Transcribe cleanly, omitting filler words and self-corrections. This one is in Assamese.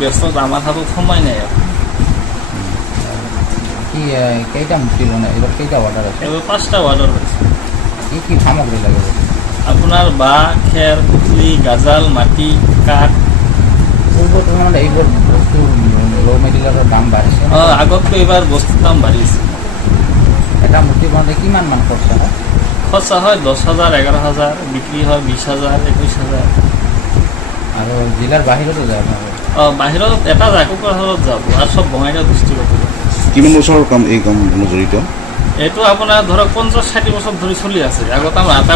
ব্যস্ত আমার হাতত সময় নাই কি কেইটা মূর্তি বনাই এবার কেইটা অর্ডার আছে এবার 5টা অর্ডার হয়েছে কি কি সামগ্রী লাগে আপনার বাঁহ খের পুতলি গাজাল মাটি কাঠ পূর্ব তুলনাত এইবোৰ বস্তু ৰ' মেটেৰিয়েলৰ দাম বাঢ়িছে আগতকৈ এইবাৰ বস্তুৰ দাম বাঢ়িছে এটা মূৰ্তি বনাওঁতে কিমান মান খৰচা হয় খৰচা হয় 10,000 11,000 বিক্ৰী হয় 20,000 21,000 আৰু জিলাৰ বাহিৰতো যায় বাহিৰত এটা জাকুপাহাৰত যাব আৰু চব বঙাইগাঁও ডিষ্ট্ৰিক্টত কিমান বছৰৰ কাম এই কাম জড়িত এইটো আপোনাৰ ধৰক 50-60 বছৰ ধৰি চলি আছে আগত আমাৰ আটা